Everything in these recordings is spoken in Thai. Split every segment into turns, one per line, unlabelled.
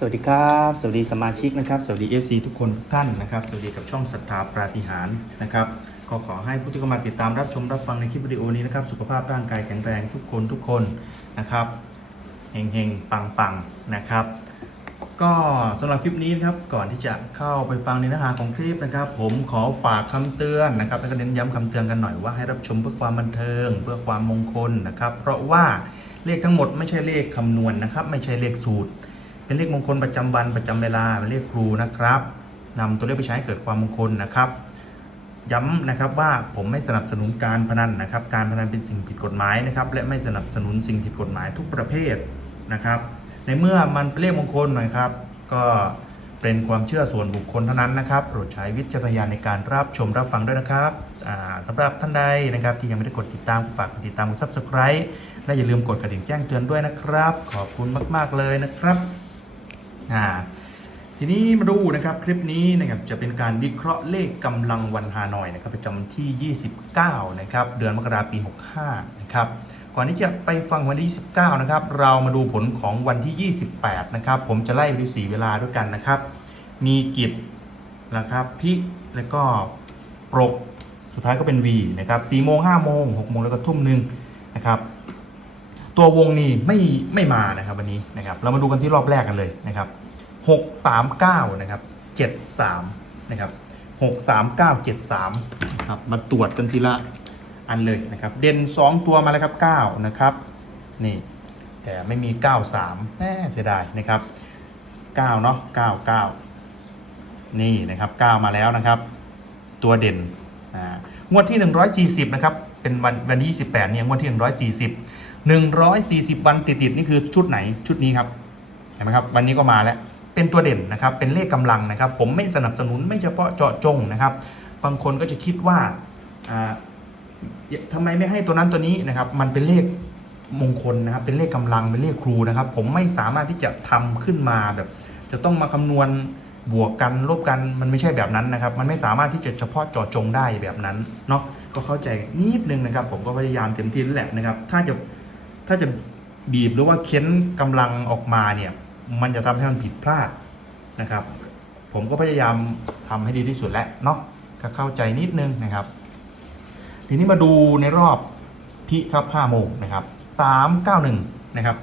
สวัสดีครับ สวัสดีสมาชิกนะครับ สวัสดี FC ทุกคนทุกท่านนะครับ สวัสดีกับช่องศรัทธาปราฏิหารนะครับขอขอให้ผู้ที่เข้ามาติดตามรับชมรับฟังในคลิปวิดีโอนี้นะครับ สุขภาพร่างกายแข็งแรงทุกคนทุกคนนะครับเฮงเฮงปังปังๆนะครับ ก็สำหรับคลิปนี้นะครับก่อนที่จะเข้าไปฟังในเนื้อหาของคลิปนะครับ ผมขอฝากคำเตือนนะครับแล้วก็เน้นย้ำคำเตือนกันหน่อยว่าให้รับชมเพื่อความบันเทิง เพื่อความมงคลนะครับ เพราะว่าเลขทั้งหมดไม่ใช่เลขคำนวณนะครับ ไม่ใช่เลขสูตร เป็นเลขมงคลประจำวันประจำเวลาเป็นเลขครูนะครับนำตัวเลขไปใช้ให้เกิดความมงคลนะครับ ย้ำนะครับว่าผมไม่สนับสนุนการพนันนะครับ การพนันเป็นสิ่งผิดกฎหมายนะครับ และไม่สนับสนุนสิ่งผิดกฎหมายทุกประเภทนะครับ ในเมื่อมันเป็นเลขมงคลนะครับ ก็เป็นความเชื่อส่วนบุคคลเท่านั้นนะครับ โปรดใช้วิจารณญาณในการรับชมรับฟังด้วยนะครับอ่าสำหรับท่านใดนะครับ ที่ยังไม่ได้กดติดตามฝากกดติดตามกด subscribe และอย่าลืมกดกระดิ่งแจ้งเตือนด้วยนะครับ ขอบคุณมาก ๆ เลยนะครับ อ่าทีนี้มาดูนะครับคลิปนี้นะครับจะเป็นการวิเคราะห์เลขกำลังวันฮานอยนะครับประจำวันที่ 29 นะครับเดือนมกราปี 65 นะครับก่อนที่จะไปฟังวันที่ 29 นะครับเรามาดูผลของวันที่ 28 นะครับผมจะไล่ไปสีเวลาด้วยกันนะครับ มีกิจนะครับพิแล้วก็ปรกสุดท้ายก็เป็น V นะครับ4โมง5โมง6โมงแล้วก็ทุ่มหนึ่งนะครับตัววงนี้ไม่ไม่มานะครับวันนี้นะครับเรามาดูกันที่รอบแรกกันเลยนะครับ 639 นะครับ 73 นะครับ 639 73นะครับมาตรวจกันทีละอันเลยนะครับ เด่น 2 ตัวมาแล้วครับ 9 นะครับ นี่ แต่ไม่มี 93แน่เสียดายนะครับ 9 เนาะ99 นี่นะครับ 9 มาแล้วนะครับ ตัวเด่นอ่างวดที่ 140 นะครับ เป็นวันวันที่28เนี่ยงวดที่ 140 140 วันติดๆนี่คือชุดไหนชุดนี้ครับเห็นไหมครับ วันนี้ก็มาแล้ว เป็นตัวเด่นนะครับ เป็นเลขกำลังนะครับ ผมไม่สนับสนุนไม่เฉพาะเจาะจงนะครับ บางคนก็จะคิดว่าอ่าทำไมไม่ให้ตัวนั้นตัวนี้นะครับ มันเป็นเลขมงคลนะครับ เป็นเลขกำลังเป็นเลขครูนะครับ ผมไม่สามารถที่จะทำขึ้นมาแบบ จะต้องมาคำนวณบวกกันลบกันมันไม่ใช่แบบนั้นนะครับ มันไม่สามารถที่จะเฉพาะเจาะจงได้แบบนั้นเนาะก็เข้าใจนิดนึงนะครับ ผมก็พยายามเต็มที่แล้วแหละนะครับ ถ้าจะถ้าจะบีบหรือว่าเค้นกำลังออกมาเนี่ย มันจะทำให้มันผิดพลาดนะครับ ผมก็พยายามทำให้ดีที่สุดแล้วเนาะก็เข้าใจนิดนึงนะครับ ทีนี้มาดูในรอบพิครับ5โมงนะครับ391นะครับ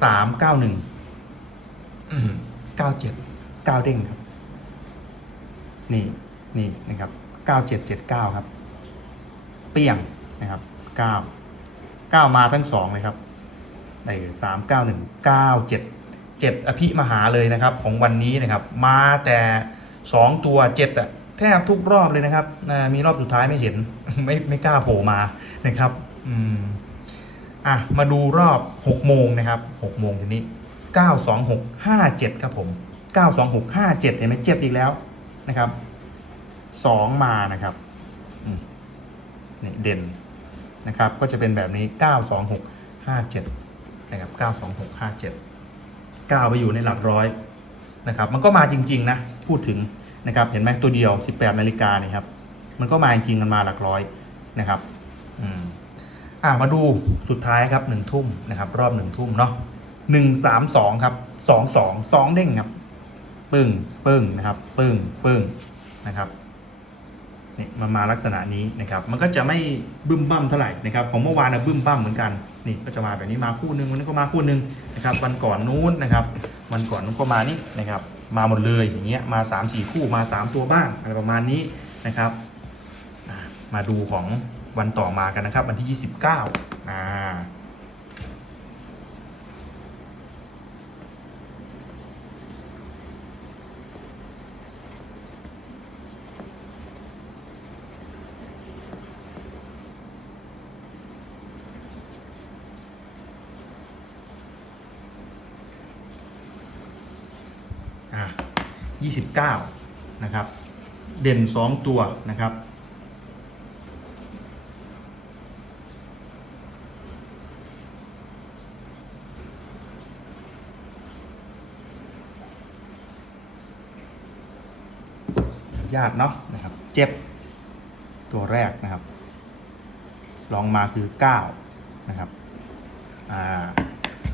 391 97 9เด้งครับ นี่นี่นะครับ9779ครับ เปียงนะครับ9 9มาทั้งสองเลยครับได้สามเก้าหนึ่งเก้าเจ็ด เจ็ดอภิมหาเลยนะครับของวันนี้นะครับ มาแต่สองตัวเจ็ดอะแทบทุกรอบเลยนะครับมีรอบสุดท้ายไม่เห็นไม่ไม่กล้าโผล่มานะครับอืมอะมาดูรอบหกโมงนะครับหกโมงทีนี้เก้าสองหกห้าเจ็ดครับผมเก้าสองหกห้าเจ็ดเห็นไหมเจ็ดอีกแล้วนะครับสองมานะครับนี่เด่นนะครับก็จะเป็นแบบนี้ 9 2 6 5 7 นะครับ 9 2 6 5 7 9ไปอยู่ในหลักร้อยนะครับมันก็มาจริง ๆ นะ พูดถึงนะครับเห็นไหมตัวเดียว 18 นาฬิกานี่ครับ มันก็มาจริงๆมันมาหลักร้อยนะครับอืมอะมาดูสุดท้ายครับ1ทุ่มนะครับ รอบ1ทุ่มเนาะ1 3 2ครับ2 2 2เด้งครับ ปึ้งปึ้งนะครับ ปึ้งปึ้งนะครับ นี่มันมาลักษณะนี้นะครับมันก็จะไม่บึ้มบั้มเท่าไหร่นะครับของเมื่อวานนะบึ้มบั้มเหมือนกันนี่ก็จะมาแบบนี้มาคู่หนึ่งวันนี้ก็มาคู่หนึ่งนะครับวันก่อนนู้นนะครับวันก่อนนู้นก็มานี่นะครับมาหมดเลยอย่างเงี้ยมา3ามสี่คู่มา 3 ตัวบ้างอะไรประมาณนี้นะครับมาดูของวันต่อมากันนะครับ วันที่ 29อ่า อะ 29 นะครับ เด่น 2 ตัวนะครับ ญาติเนาะนะครับเจ็บตัวแรกนะครับลองมาคือ 9 นะครับอ่า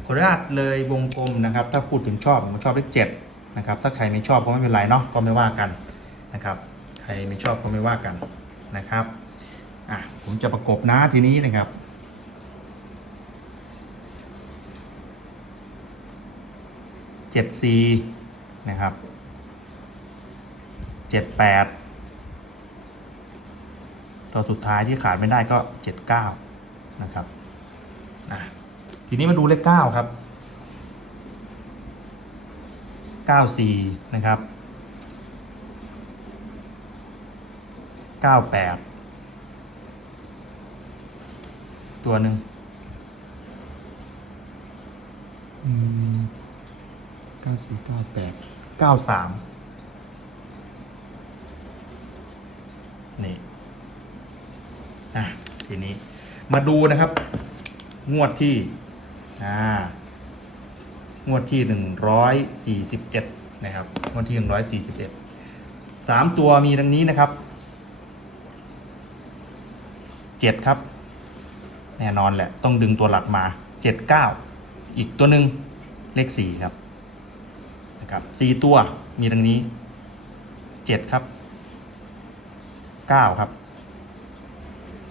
ขออนุญาตเลยวงกลมนะครับ ถ้าพูดถึงชอบผมชอบเลขเจ็ด นะครับ ถ้าใครไม่ชอบก็ไม่เป็นไรเนาะก็ไม่ว่ากันนะครับ ใครไม่ชอบก็ไม่ว่ากันนะครับอะผมจะประกบนะทีนี้นะครับเจ็ดสี่นะครับเจ็ดแปดตัวสุดท้ายที่ขาดไม่ได้ก็เจ็ดเก้านะครับอะทีนี้มาดูเลขเก้าครับ เก้าสี่นะครับเก้าแปดตัวหนึ่งอืมเก้าสี่เก้าแปดเก้าสามนี่อะทีนี้มาดูนะครับ งวดที่อ่า งวดที่หนึ่งร้อยสี่สิบเอ็ดนะครับ งวดที่หนึ่งร้อยสี่สิบเอ็ดสามตัวมีดังนี้นะครับเจ็ดครับ แน่นอนแหละ ต้องดึงตัวหลักมาเจ็ดเก้าอีกตัวหนึ่งเลขสี่ครับ นะครับสี่ตัวมีดังนี้เจ็ดครับเก้าครับ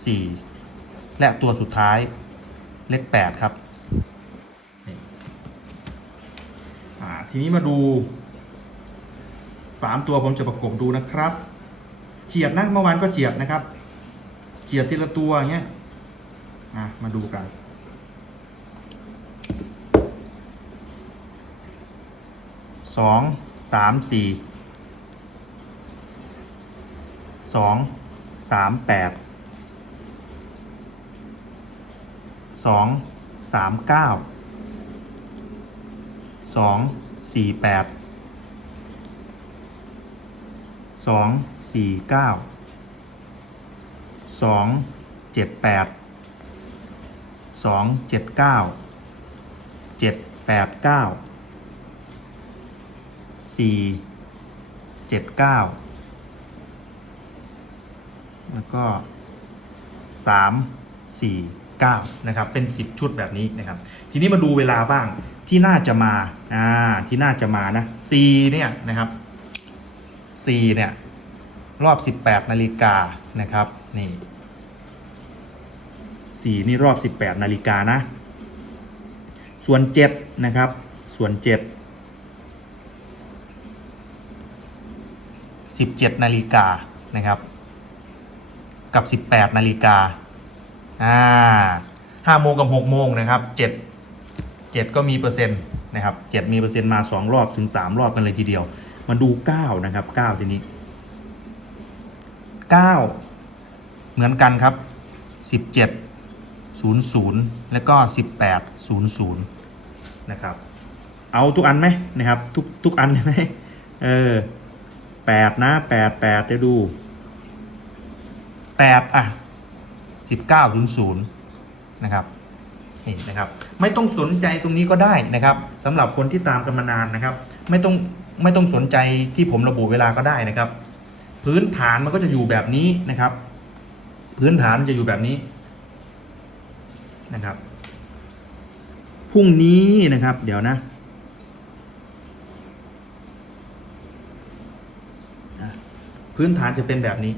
สี่และตัวสุดท้ายเลขแปดครับ ทีนี้มาดูสามตัวผมจะประกบดูนะครับ เฉียดนะเมื่อวานก็เฉียดนะครับ เฉียดทีละตัวอย่างเงี้ยมาดูกันสองสามสี่สองสามแปดสองสามเก้าสอง สี่แปดสองสี่เก้าสองเจ็ดแปดสองเจ็ดเก้าเจ็ดแปดเก้าสี่เจ็ดเก้าแล้วก็สามสี่เก้านะครับ เป็นสิบชุดแบบนี้นะครับ ทีนี้มาดูเวลาบ้าง ที่น่าจะมาอ่าที่น่าจะมานะสี่เนี่ยนะครับสี่เนี่ยรอบ 18นาฬิกานะครับนี่สี่นี่รอบ 18นาฬิกานะ ส่วน7นะครับ ส่วน 7 17นาฬิกานะครับ กับ 18นาฬิกาอ่า5โมงกับ6โมงนะครับ7 7 ก็มีเปอร์เซ็นต์นะครับ7มีเปอร์เซ็นต์มา 2 รอบถึง 3 รอบกันเลยทีเดียว มาดู 9 นะครับ 9 ทีนี้ 9 เหมือนกันครับ 17 00 แล้วก็ 18 00 นะครับ เอาทุกอันไหมนะครับ ทุกทุกอันเลยไหมเออแปดนะแปดแปดเดี๋ยวดูแปดอะสิบเก้าศูนย์ศูนย์นะครับ นี่นะครับ ไม่ต้องสนใจตรงนี้ก็ได้นะครับสำหรับคนที่ตามกันมานานนะครับ ไม่ต้องไม่ต้องสนใจที่ผมระบุเวลาก็ได้นะครับ พื้นฐานมันก็จะอยู่แบบนี้นะครับ พื้นฐานมันจะอยู่แบบนี้นะครับพรุ่งนี้นะครับ เดี๋ยวนะพื้นฐานจะเป็นแบบนี้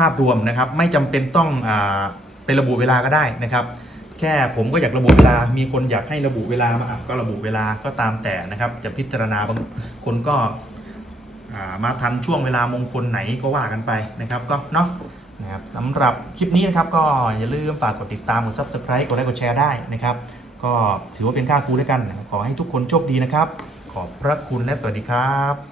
ภาพรวมนะครับ ไม่จำเป็นต้องอเป็นระบุเวลาก็ได้นะครับ แค่ผมก็อยากระบุเวลา มีคนอยากให้ระบุเวลามาอะก็ระบุเวลาก็ตามแต่นะครับ จะพิจารณาบางคนก็มาทันช่วงเวลามงคลไหนก็ว่ากันไปนะครับ ก็เนาะนะครับสำหรับคลิปนี้นะครับ ก็อย่าลืมฝากกดติดตามกด subscribe กดไลค์กดแชร์ได้นะครับ ก็ถือว่าเป็นค่าครูด้วยกัน ขอให้ทุกคนโชคดีนะครับ ขอบพระคุณและสวัสดีครับ